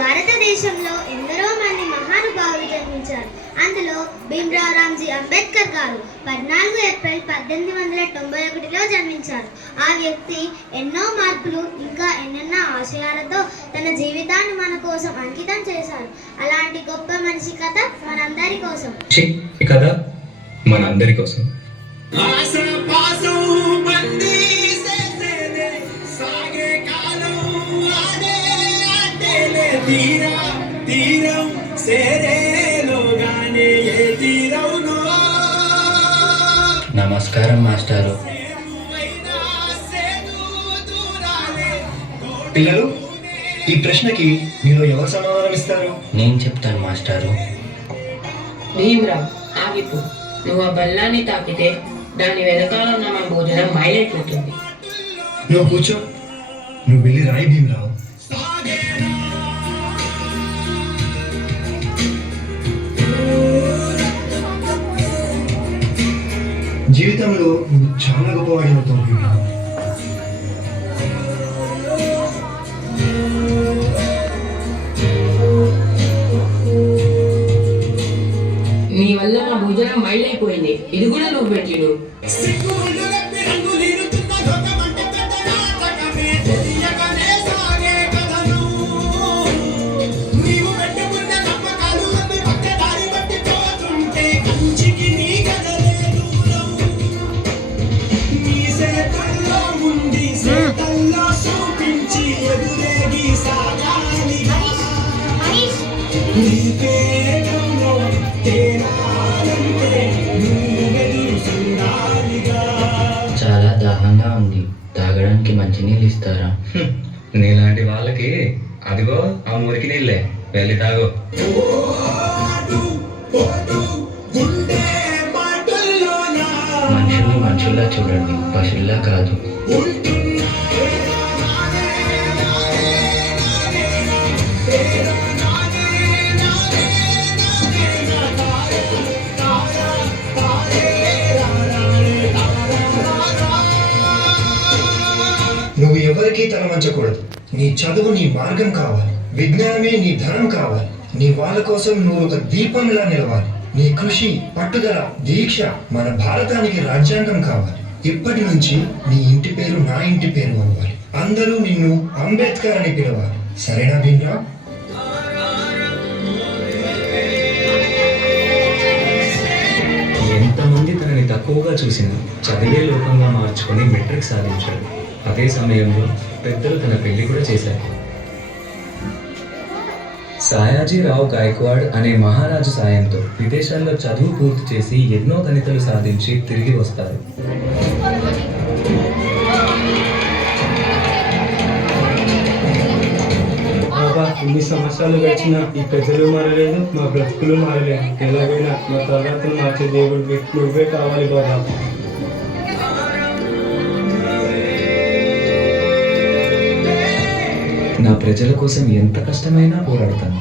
భారతదేశంలో ఎందరో మంది మహానుభావులు జన్మించారు. అందులో భీమ్రావ్ రామ్జీ అంబేద్కర్ గారు 14 ఏప్రిల్ 1891లో జన్మించారు. ఆ వ్యక్తి ఎన్నో మార్పులు ఇంకా ఎన్నెన్నో ఆశయాలతో తన జీవితాన్ని మన కోసం అంకితం చేశారు. అలాంటి గొప్ప మనిషి కథ మనందరి కోసం. ఈ కథ మనందరి కోసం. నమస్కారం మాస్టారు. పిల్లలు, ఈ ప్రశ్నకి మీరు ఎవరు సమాధానం ఇస్తారు? నేను చెప్తాను మాస్టారు. భీమ్రావ్, ఆగిపో. నువ్వు ఆ బల్లాన్ని తాకితే దాని వెనకాల ఉన్న మా భోజనం మైలైపోతుంది. నువ్వు కూర్చో. నువ్వు వెళ్ళి రాయి భీమరావు. జీవితంలో నువ్వు చాలా గొప్పవాడి అవుతావు భీమరావు. నీ వల్ల మా భోజనం మైలైపోయింది. ఇది కూడా నువ్వు పెట్టిను. చాలా దాహంగా ఉంది. తాగడానికి మంచినీళ్ళు ఇస్తారా? నీలాంటి వాళ్ళకి అదిగో ఆ మురికి నీళ్ళే, వెళ్ళి తాగు. మనుషుల్ని మనుషుల్లా చూడండి, పశుల్లా కాదు. నువ్వు ఎవరికీ తల వంచకూడదు. నీ చదువు నీ మార్గం కావాలి. విజ్ఞానమే నీ ధనం కావాలి. నీ వాళ్ళ కోసం నువ్వు ఒక దీపంలా నిలవాలి. నీ కృషి, పట్టుదల, దీక్ష మన భారతానికి రాజ్యాంగం కావాలి. ఇప్పటి నుంచి నీ ఇంటి పేరు నా ఇంటి పేరు అవ్వాలి. అందరూ నిన్ను అంబేద్కర్ అని పిలవాలి. సరేనా భీమ్రావ్? ఎంతమంది తనని తక్కువగా చూసినా చదివే లోకంగా మార్చుకొని మెట్రిక్ సాధించాడు. అదే సమయంలో పెద్దలు తన పెళ్లి కూడా చేశారు. సాయాజీరావు గాయక్వాడ్ అనే మహారాజు సాయంతో విదేశాల్లో చదువు పూర్తి చేసి ఎన్నో గణితలు సాధించి తిరిగి వస్తారు. బాబా, ఇన్ని సంవత్సరాలు గడిచినా ఈ పెద్దలు మారలేదు, మా బ్రతుకులు మారలేదు. ఎలాగైనా మా తలరాతను మార్చే దేవుడివి నువ్వే కావాలి బాబా. నా ప్రజల కోసం ఎంత కష్టమైనా పోరాడతాను.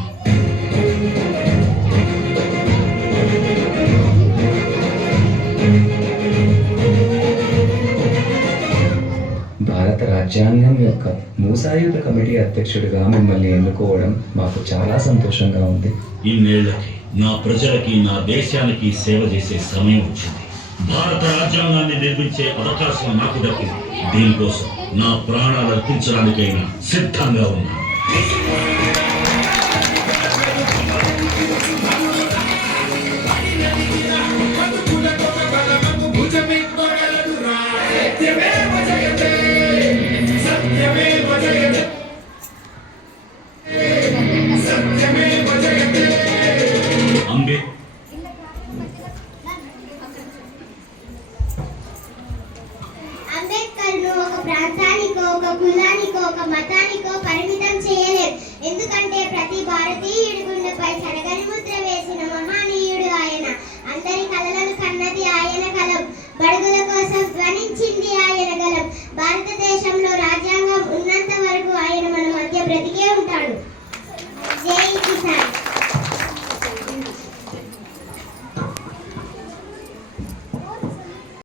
భారత రాజ్యాంగం యొక్క మూసాయుధ కమిటీ అధ్యక్షుడిగా మిమ్మల్ని ఎన్నుకోవడం మాకు చాలా సంతోషంగా ఉంది. ఇన్నేళ్లకి నా ప్రజలకి, నా దేశానికి సేవ చేసే సమయం వచ్చింది. భారత రాజ్యాంగాన్ని నిర్మించే అవకాశం నాకు దక్కింది. దీనికోసం నా ప్రాణాలు అర్పించడానికైనా సిద్ధంగా ఉన్నా. అంబేద్కర్ను ఒక ప్రాంతానికో, ఒక కులానికో, ఒక మతానికో పరిమితం చేయలేదు. ఎందుకంటే ప్రతి భారతీయుడికి